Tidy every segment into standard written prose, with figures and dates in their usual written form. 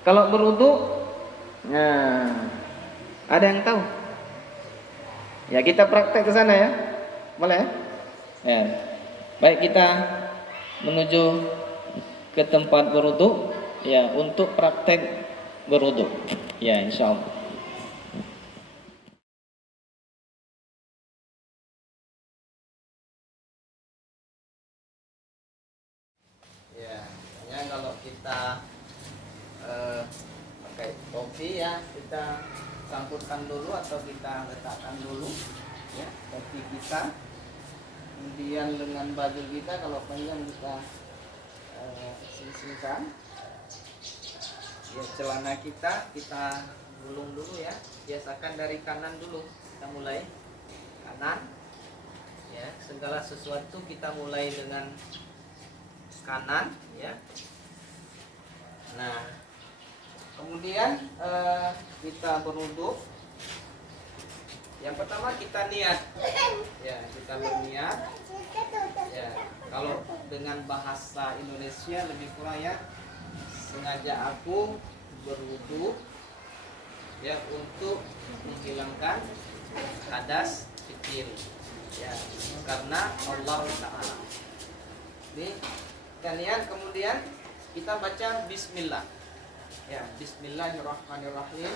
Kalau berwudu, nah, ada yang tahu? Ya kita praktek ke sana ya, boleh? Ya. Baik, kita menuju ke tempat berwudu ya untuk praktek berwudu. Ya, insyaallah. Ya kalau kita pakai topi ya, kita sangkutkan dulu atau kita letakkan dulu ya topi kita. Kemudian dengan baju kita kalau panjang kita singkirkan. Ya celana kita gulung dulu ya. Biasakan dari kanan dulu. Kita mulai kanan. Ya, segala sesuatu kita mulai dengan kanan ya. Nah, kemudian kita berwudu. Yang pertama kita niat. Ya, kita berniat. Ya, kalau dengan bahasa Indonesia lebih kurang ya, sengaja aku berwudu ya untuk menghilangkan hadas kecil ya karena Allah Ta'ala. Ini kita niat, kemudian kita baca bismillah ya, bismillahirrahmanirrahim.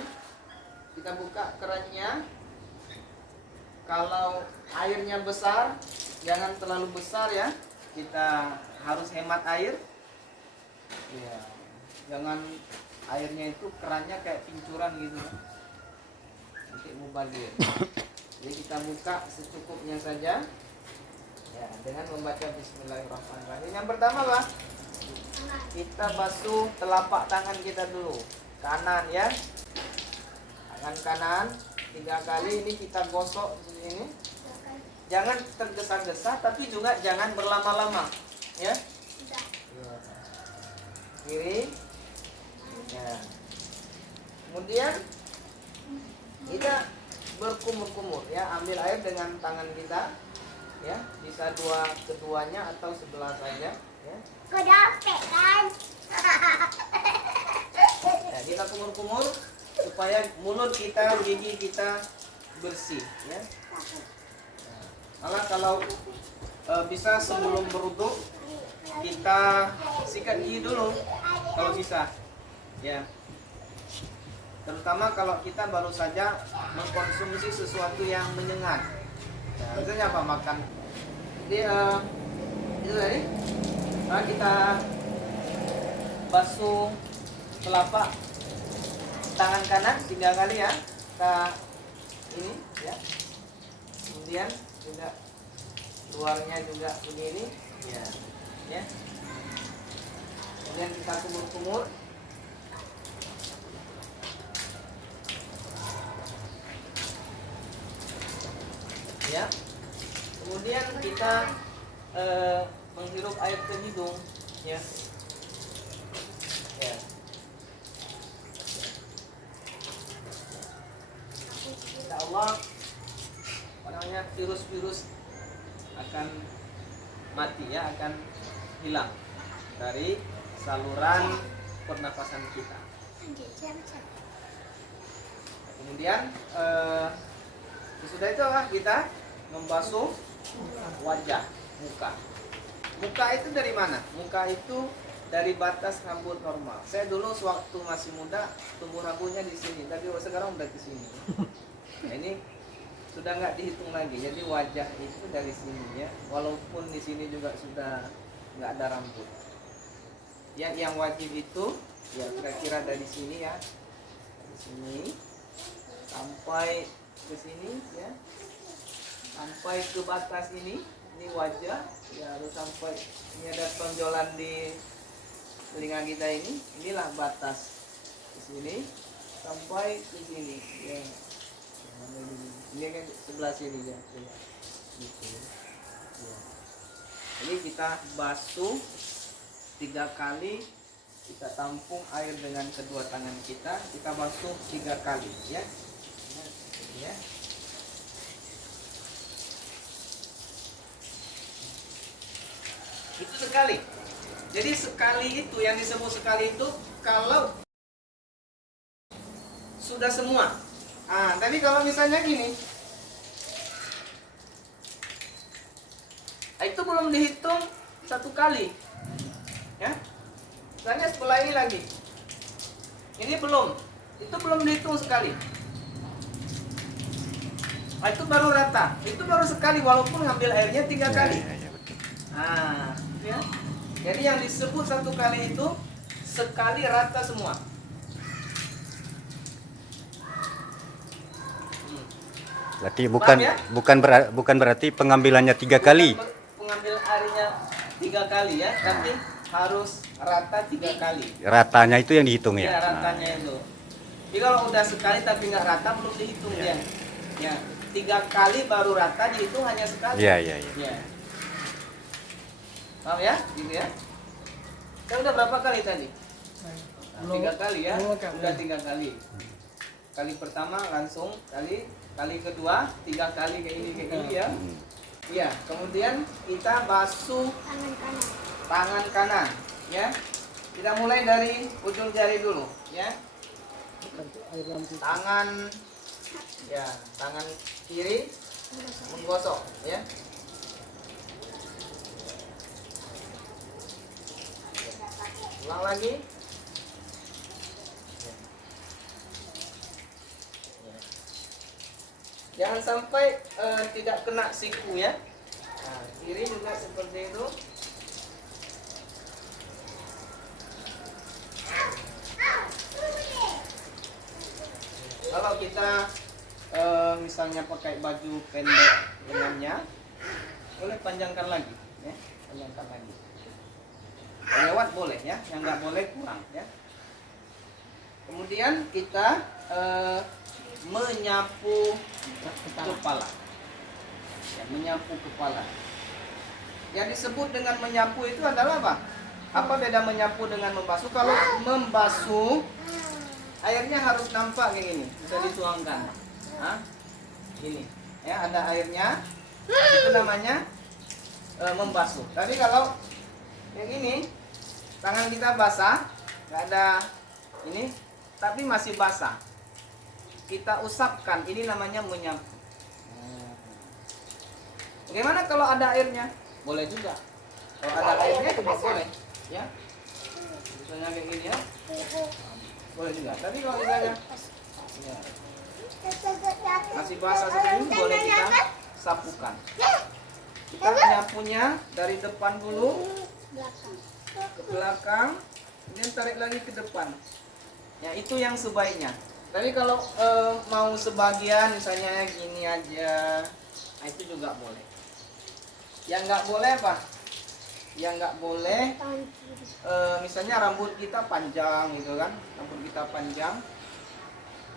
Kita buka kerannya. Kalau airnya besar, jangan terlalu besar ya, kita harus hemat air ya. Jangan airnya itu kerannya kayak pincuran gitu ya, nanti mubazir. Jadi kita buka secukupnya saja ya dengan membaca bismillahirrahmanirrahim. Yang pertama Pak, kita basuh telapak tangan kita dulu, kanan ya, tangan kanan 3 kali. Ini kita gosok di sini, jangan tergesa-gesa tapi juga jangan berlama-lama ya. Kiri ya. Kemudian kita berkumur-kumur ya, ambil air dengan tangan kita ya, bisa keduanya atau sebelah saja ya. Ya, kita kumur-kumur supaya mulut kita, gigi kita bersih ya. Kalau bisa sebelum berwudu kita sikat gigi dulu kalau bisa ya, terutama kalau kita baru saja mengkonsumsi sesuatu yang menyengat ya, misalnya apa, makan. Jadi itu tadi kita basuh telapak tangan kanan 3 kali ya, kita ini ya, kemudian juga luarnya juga begini ya. Ya. Kemudian kita kumur-kumur. Ya. Kemudian kita menghirup air ke hidung ya. Ya. Insya Allah virus-virus akan mati ya, akan hilang dari saluran pernapasan kita. Kemudian sesudah itu kita membasuh wajah, muka. Muka itu dari mana? Muka itu dari batas rambut normal. Saya dulu sewaktu masih muda tumbuh rambutnya di sini, tapi sekarang udah ke sini. Nah, ini sudah nggak dihitung lagi. Jadi wajah itu dari sini ya, walaupun di sini juga sudah nggak ada rambut. Ya, yang wajib itu ya kira-kira dari sini ya, dari sini sampai ke sini ya, sampai ke batas ini wajah ya, harus sampai ini ada tonjolan di telinga kita ini, inilah batas di sini sampai ke sini ya. Ini kan sebelah sini ya, gitu ya. Jadi kita basuh 3 kali, kita tampung air dengan kedua tangan kita basuh 3 kali ya. Ya. Itu sekali. Jadi sekali itu yang disebut sekali itu kalau sudah semua. Tapi kalau misalnya gini, itu belum dihitung satu kali, ya. Misalnya setelah ini lagi, ini belum, itu belum dihitung sekali. Itu baru rata, itu baru sekali walaupun ngambil airnya 3 kali. Betul. Ya. Jadi yang disebut satu kali itu sekali rata semua. Berarti Paham ya? bukan berarti pengambilannya 3 kali. Pengambil airnya 3 kali ya, tapi harus rata 3 kali. Ratanya itu yang dihitung ya. Iya, ratanya itu. Jadi kalau udah sekali tapi nggak rata belum dihitung dia. Ya, 3 kali baru rata dihitung hanya sekali. Iya. Ya. Paham ya? Gitu ya. Kan udah berapa kali tadi? 3 kali ya. Udah 3 kali. Kali pertama langsung kali kedua 3 kali kayak ini ya. Iya, kemudian kita basuh tangan kanan ya. Kita mulai dari ujung jari dulu ya. Tangan kiri menggosok ya. Ulang lagi. Jangan sampai tidak kena siku ya. Kiri juga seperti itu. Kalau kita misalnya pakai baju pendek lengannya, boleh panjangkan lagi ya, panjangkan lagi. Lewat boleh ya, yang nggak boleh kurang ya. Kemudian kita menyapu kepala. Ya, menyapu kepala. Yang disebut dengan menyapu itu adalah apa? Apa beda menyapu dengan membasuh? Kalau membasuh, airnya harus nampak kayak gini, bisa dituangkan. Ini, ya ada airnya, itu namanya membasuh. Tapi kalau yang ini, tangan kita basah, nggak ada ini, tapi masih basah. Kita usapkan, ini namanya menyapu. Bagaimana kalau ada airnya? Boleh juga. Kalau ada airnya juga boleh, ya. Misalnya kayak gini ya, boleh juga. Tapi kalau misalnya ya, masih basah seperti ini, boleh kita sapukan. Kita menyapunya dari depan dulu ke belakang, kemudian tarik lagi ke depan. Ya itu yang sebaiknya. Tapi kalau mau sebagian misalnya gini aja, itu juga boleh. Yang nggak boleh apa? Yang nggak boleh, misalnya rambut kita panjang gitu kan, rambut kita panjang,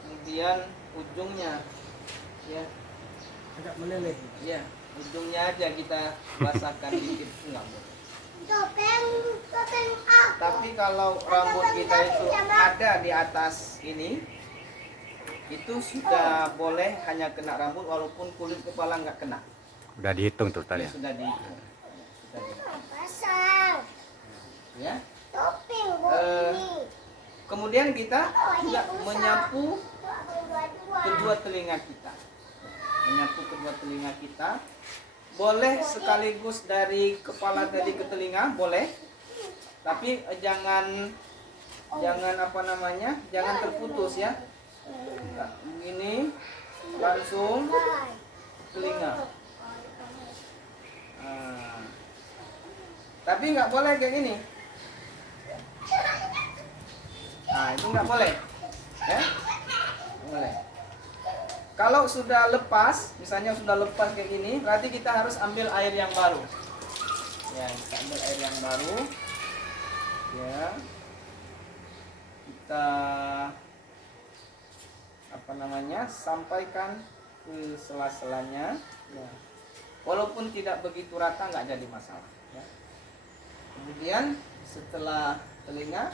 kemudian ujungnya, ya, agak meleleh. ya, ujungnya aja kita basahkan dikit, nggak boleh. Tapi kalau rambut kita itu ada di atas ini, itu sudah boleh hanya kena rambut walaupun kulit kepala nggak kena. Udah dihitung tuh tadi. Ya, sudah dihitung. Ya. Kemudian kita juga menyapu kedua telinga kita. Menyapu kedua telinga kita. Boleh sekaligus dari kepala tadi ke telinga, boleh. Tapi jangan apa namanya? Jangan terputus ya. Nah, begini langsung telinga. Tapi nggak boleh kayak gini. Itu nggak boleh, ya? Nggak boleh. Kalau sudah lepas, misalnya sudah lepas kayak gini, berarti kita harus ambil air yang baru. Ya, kita ambil air yang baru. Ya, kita apa namanya? Sampaikan ke sela-selanya. Ya. Walaupun tidak begitu rata nggak jadi masalah. Ya. Kemudian setelah telinga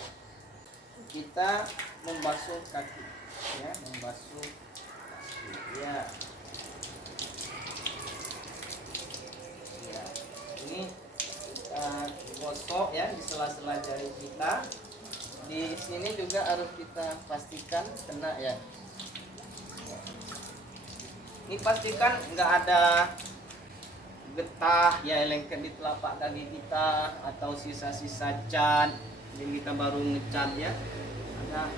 kita membasuh kaki, ya, membasuh kaki, ya. Ya. Ini kita gosok ya di sela-sela jari kita. Di sini juga harus kita pastikan kena ya. Ini pastikan nggak ada getah ya lengket di telapak kaki kita atau sisa-sisa cat yang kita baru ngecat ya. Ada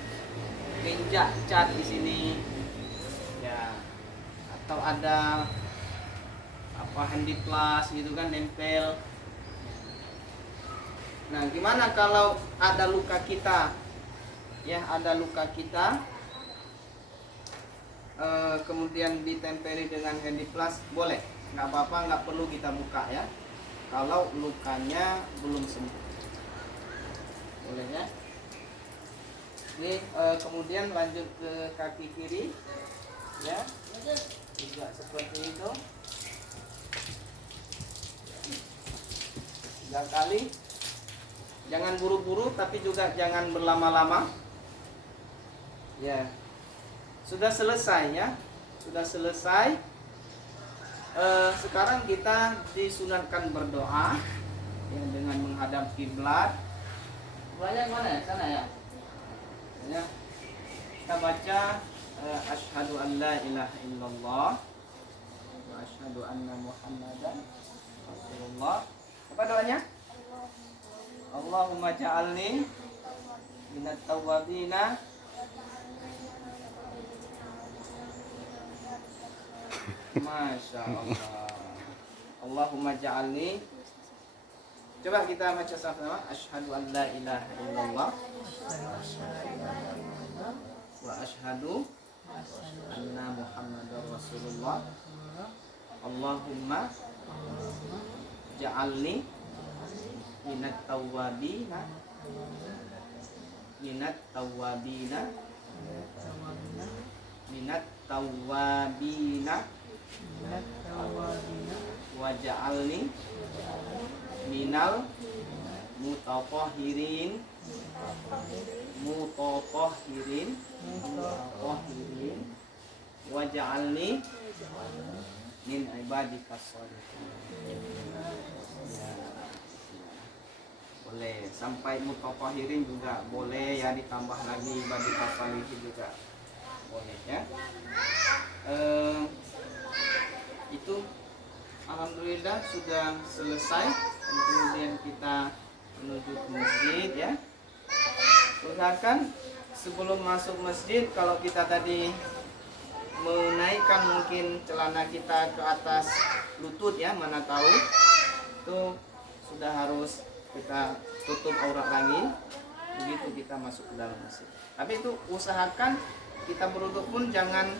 injak cat di sini ya, atau ada apa handy plus gitu kan nempel. Nah, gimana kalau ada luka kita? Ya, ada luka kita, kemudian ditempeli dengan handy plus, boleh, nggak apa-apa, nggak perlu kita buka ya. Kalau lukanya belum sembuh, boleh ya. Ini kemudian lanjut ke kaki kiri, ya, juga seperti itu. 3 kali. Jangan buru-buru tapi juga jangan berlama-lama. Ya. Sudah selesai ya. Sudah selesai. Sekarang kita disunatkan berdoa ya, dengan menghadap kiblat. Banyak mana ya? Sana ya. Ya. Kita baca asyhadu an la ilaha illallah wa asyhadu anna muhammadan rasulullah. Apa doanya? Allahumma ja'alni minat tawwabina Masya Allah. Allahumma ja'alni. Coba kita baca sama-sama. Asyhadu an la ilaha illallah wa asyhadu anna muhammadar rasulullah. Allahumma ja'alni minat tawwabina minat tawwabina minat tawwabina wa ja'alni minal mutaqahhirin wa ja'alni min ibadikas sholihin. Boleh sampai mutaqahhirin juga boleh ya, ditambah lagi ibadikas sholihin juga boleh ya. Itu alhamdulillah sudah selesai. Kemudian kita menuju ke masjid ya. Usahakan sebelum masuk masjid, kalau kita tadi menaikkan mungkin celana kita ke atas lutut ya, mana tahu itu sudah harus kita tutup aurat lagi, begitu kita masuk ke dalam masjid. Tapi itu usahakan kita berwudu pun jangan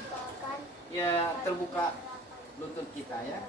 ya terbuka lutut kita ya.